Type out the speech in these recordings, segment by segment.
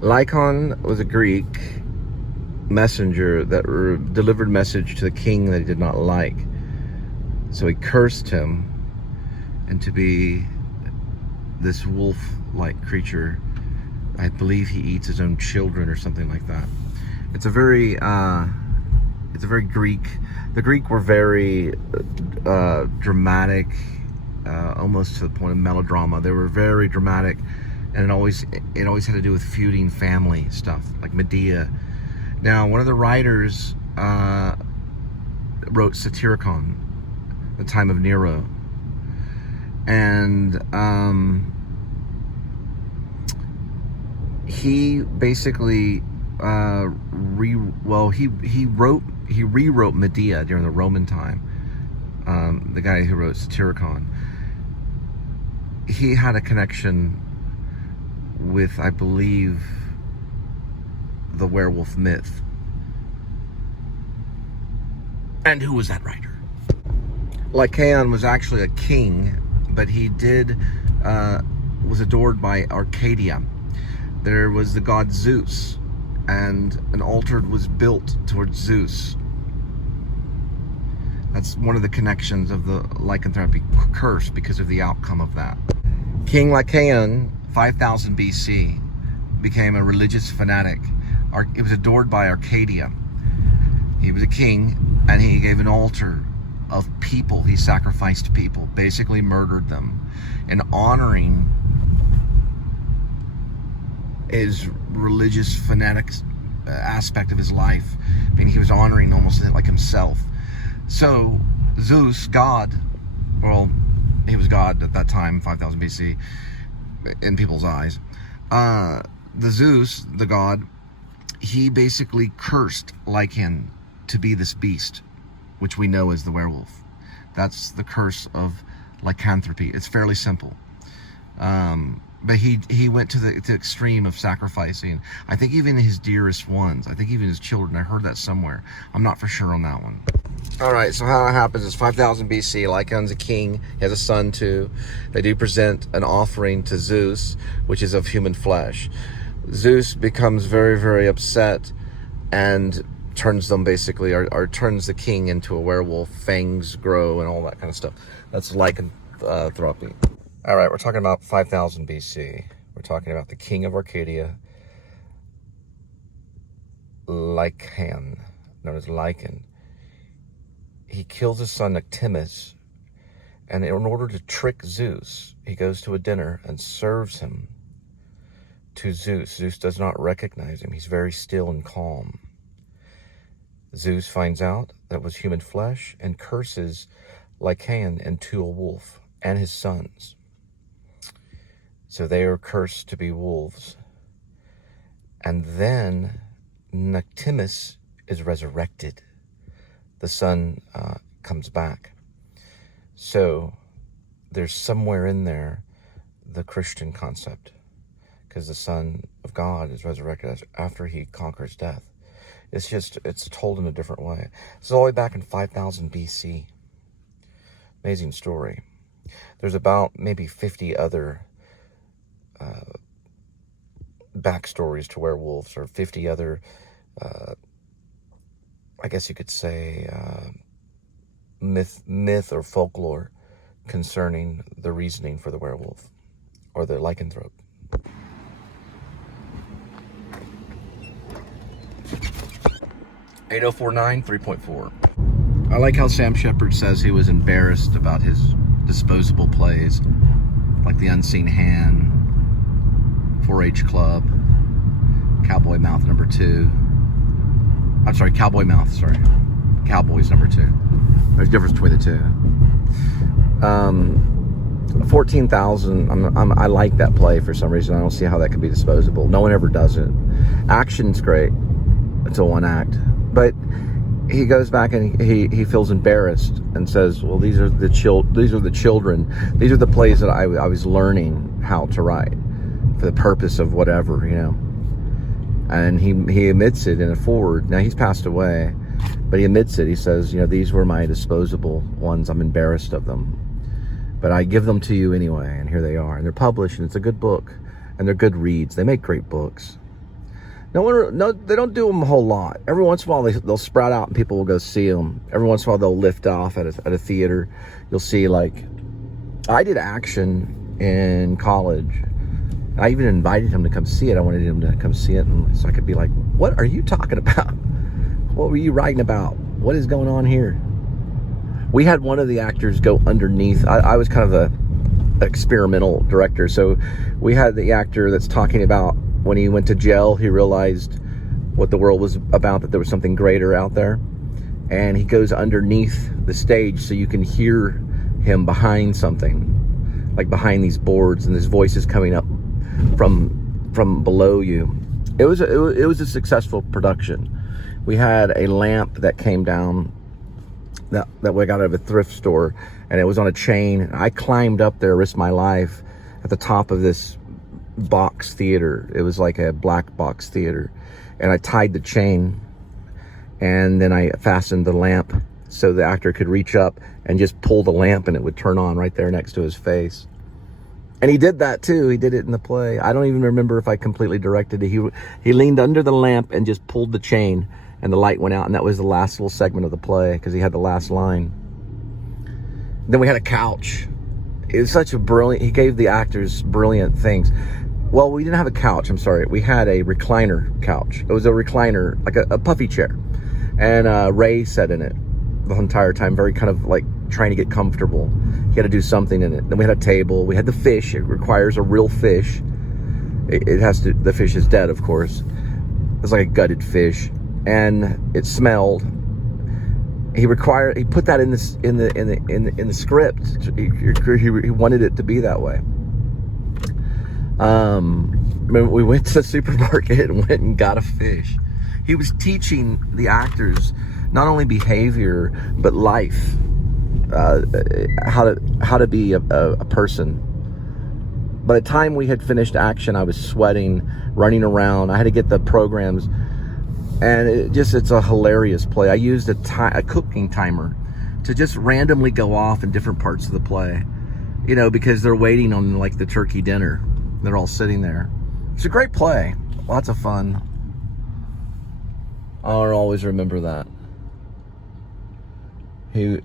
Lycon was a Greek messenger that delivered message to the king that he did not like. So he cursed him into be this wolf-like creature. I believe he eats his own children or something like that. It's a very Greek. The Greek were very dramatic, almost to the point of melodrama. They were very dramatic, and it always had to do with feuding family stuff, like Medea. Now, one of the writers wrote Satyricon, the time of Nero, and he basically he rewrote Medea during the Roman time. The guy who wrote Satyricon, he had a connection with, I believe, the werewolf myth. And who was that writer? Lycaon was actually a king, but he was adored by Arcadia. There was the god Zeus, and an altar was built towards Zeus. That's one of the connections of the Lycanthropy curse, because of the outcome of that. King Lycaon, 5000 BC, became a religious fanatic. He was adored by Arcadia. He was a king, and he gave an altar of people. He sacrificed people, basically murdered them, in honoring his religious fanatic aspect of his life. I mean, he was honoring almost like himself. So Zeus, God, well, he was God at that time, 5000 BC, in people's eyes. The Zeus, the god, he basically cursed Lycan to be this beast, which we know as the werewolf. That's the curse of lycanthropy. It's fairly simple. But he went to the extreme of sacrificing, I think, even his dearest ones. I think even his children. I heard that somewhere. I'm not for sure on that one. All right, so how it happens is 5000 BC. Lycaon's a king. He has a son too. They do present an offering to Zeus, which is of human flesh. Zeus becomes very, very upset and turns them basically, or turns the king into a werewolf. Fangs grow and all that kind of stuff. That's lycanthropy. All right, we're talking about 5000 BC. We're talking about the king of Arcadia, Lycaon, known as Lycan. He kills his son Nectimus, and in order to trick Zeus, he goes to a dinner and serves him to Zeus. Zeus does not recognize him. He's very still and calm. Zeus finds out that it was human flesh and curses Lycaon into a wolf and his sons. So they are cursed to be wolves. And then Nectimus is resurrected. The son comes back. So there's somewhere in there the Christian concept, because the Son of God is resurrected after he conquers death. It's told in a different way. It's all the way back in 5000 BC. Amazing story. There's about maybe 50 other backstories to werewolves, or 50 other, I guess you could say, myth or folklore concerning the reasoning for the werewolf or the lycanthrope. (8049 3.4). I like how Sam Shepard says he was embarrassed about his disposable plays, like The Unseen Hand, 4-H Club, Cowboy Mouth number 2. I'm sorry, Cowboy Mouth, sorry. Cowboys number 2. There's a difference between the two. 14,000, I like that play for some reason. I don't see how that could be disposable. No one ever does it. Action's great until one act. But he goes back and he feels embarrassed and says, well, these are the children. These are the plays that I was learning how to write for the purpose of whatever, you know. And he admits it in a foreword. Now, he's passed away, but he admits it. He says, you know, these were my disposable ones. I'm embarrassed of them, but I give them to you anyway, and here they are. And they're published, and it's a good book, and they're good reads. They make great books. No, they don't do them a whole lot. Every once in a while, they'll sprout out and people will go see them. Every once in a while, they'll lift off at a theater. You'll see, like, I did action in college. I even invited him to come see it. I wanted him to come see it, and so I could be like, what are you talking about? What were you writing about? What is going on here? We had one of the actors go underneath. I was kind of a experimental director, so we had the actor that's talking about when he went to jail, he realized what the world was about, that there was something greater out there, and he goes underneath the stage so you can hear him behind something, like behind these boards, and his voice is coming up from below you. It was a successful production. We had a lamp that came down that we got out of a thrift store, and it was on a chain. I climbed up there, risked my life at the top of this box theater. It was like a black box theater, and I tied the chain, and then I fastened the lamp so the actor could reach up and just pull the lamp and it would turn on right there next to his face. And he did that too. He did it in the play. I don't even remember if I completely directed it. He leaned under the lamp and just pulled the chain, and the light went out, and that was the last little segment of the play because he had the last line. Then we had a couch. It was such a brilliant, he gave the actors brilliant things. Well, we didn't have a couch, I'm sorry. We had a recliner couch. It was a recliner, like a puffy chair. And Ray sat in it the entire time, very kind of like trying to get comfortable. He had to do something in it. Then we had a table. We had the fish. It requires a real fish. It has to, the fish is dead, of course. It's like a gutted fish. And it smelled. He put that in the script. He wanted it to be that way. We went to the supermarket and went and got a fish. He was teaching the actors not only behavior but life, how to be a person. By the time we had finished action, I was sweating, running around. I had to get the programs. And it's a hilarious play. I used a cooking timer to just randomly go off in different parts of the play, you know, because they're waiting on like the turkey dinner. They're all sitting there. It's a great play, lots of fun. I'll always remember that. He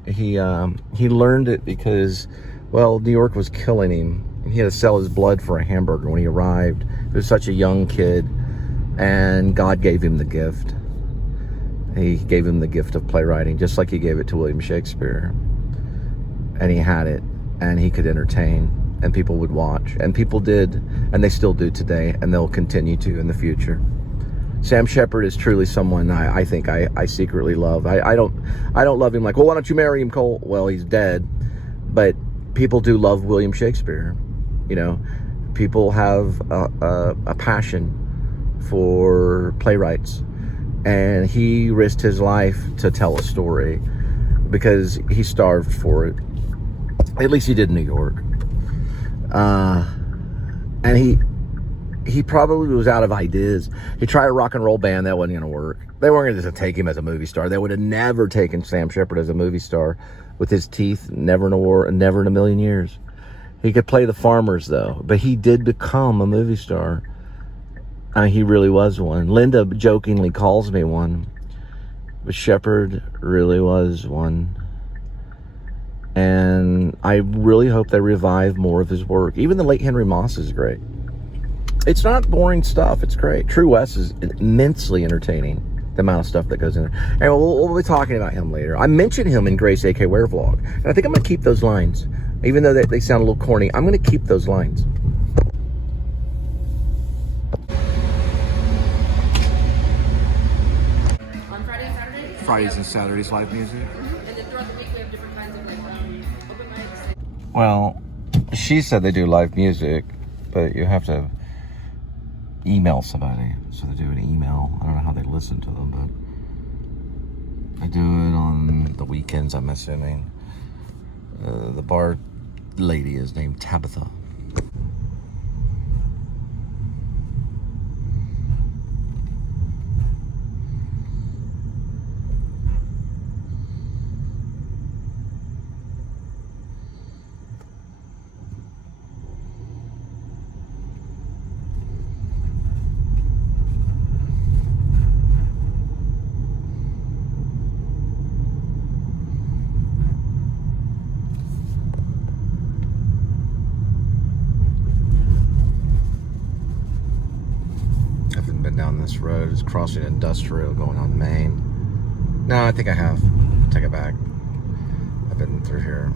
learned it because, well, New York was killing him. He had to sell his blood for a hamburger when he arrived. He was such a young kid. And God gave him the gift. He gave him the gift of playwriting, just like he gave it to William Shakespeare. And he had it, and he could entertain, and people would watch. And people did, and they still do today, and they'll continue to in the future. Sam Shepard is truly someone I think I secretly love. I don't love him like, well, why don't you marry him, Cole? Well, he's dead. But people do love William Shakespeare. You know, people have a passion for playwrights, and he risked his life to tell a story because he starved for it. At least he did in New York. And he probably was out of ideas. He tried a rock and roll band, that wasn't going to work. They weren't going to take him as a movie star. They would have never taken Sam Shepard as a movie star with his teeth. Never in a million years. He could play the farmers though, but he did become a movie star. He really was one. Linda jokingly calls me one, but Shepard really was one. And I really hope they revive more of his work. Even the late Henry Moss is great. It's not boring stuff. It's great. True West is immensely entertaining, the amount of stuff that goes in there. Anyway, we'll be talking about him later. I mentioned him in Grace A.K. Werevlog, and I think I'm going to keep those lines. Even though they sound a little corny, I'm going to keep those lines. Fridays and Saturdays live music. And then throughout the week we have different kinds of like open mics. Well, she said they do live music, but you have to email somebody. So they do an email. I don't know how they listen to them, but I do it on the weekends, I'm assuming. The bar lady is named Tabitha. haven't been down this road. It's crossing industrial going on Main. No, I think I have. Take it back. I've been through here.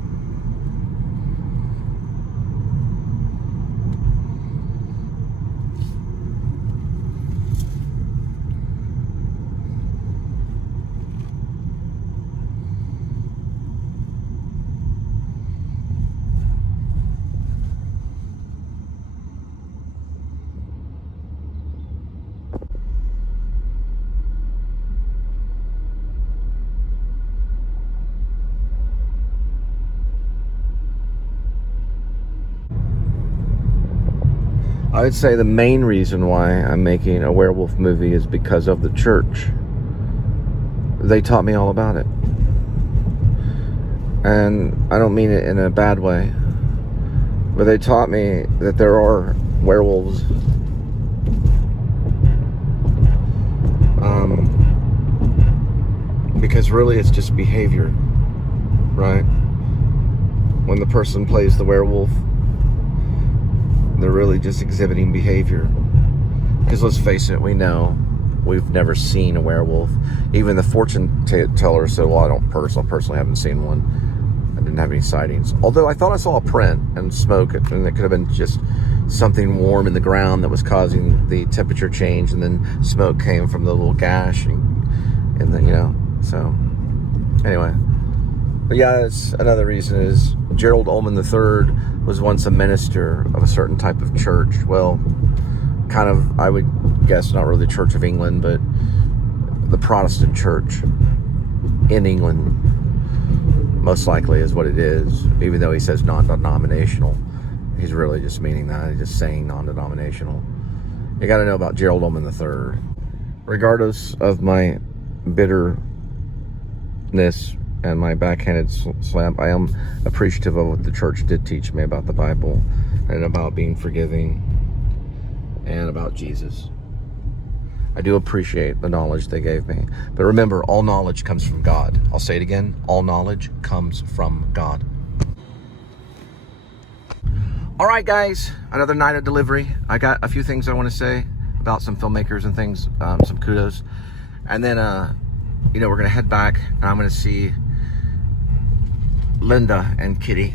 I would say the main reason why I'm making a werewolf movie is because of the church. They taught me all about it. And I don't mean it in a bad way, but they taught me that there are werewolves. Because really it's just behavior, right? When the person plays the werewolf, they're really just exhibiting behavior. Because let's face it, we know we've never seen a werewolf. Even the fortune teller said, well, I personally haven't seen one. I didn't have any sightings. Although I thought I saw a print and smoke, and it could have been just something warm in the ground that was causing the temperature change, and then smoke came from the little gash, and then, you know, so anyway. But yeah, it's another reason is Gerald Ullman III was once a minister of a certain type of church. Well, kind of, I would guess, not really the Church of England, but the Protestant church in England, most likely is what it is. Even though he says non-denominational, he's really just meaning that. He's just saying non-denominational. You got to know about Gerald Ullman III. Regardless of my bitterness and my backhanded slap, I am appreciative of what the church did teach me about the Bible and about being forgiving and about Jesus. I do appreciate the knowledge they gave me. But remember, all knowledge comes from God. I'll say it again. All knowledge comes from God. All right, guys. Another night of delivery. I got a few things I want to say about some filmmakers and things, some kudos. And then, you know, we're going to head back and I'm going to see Linda and Kitty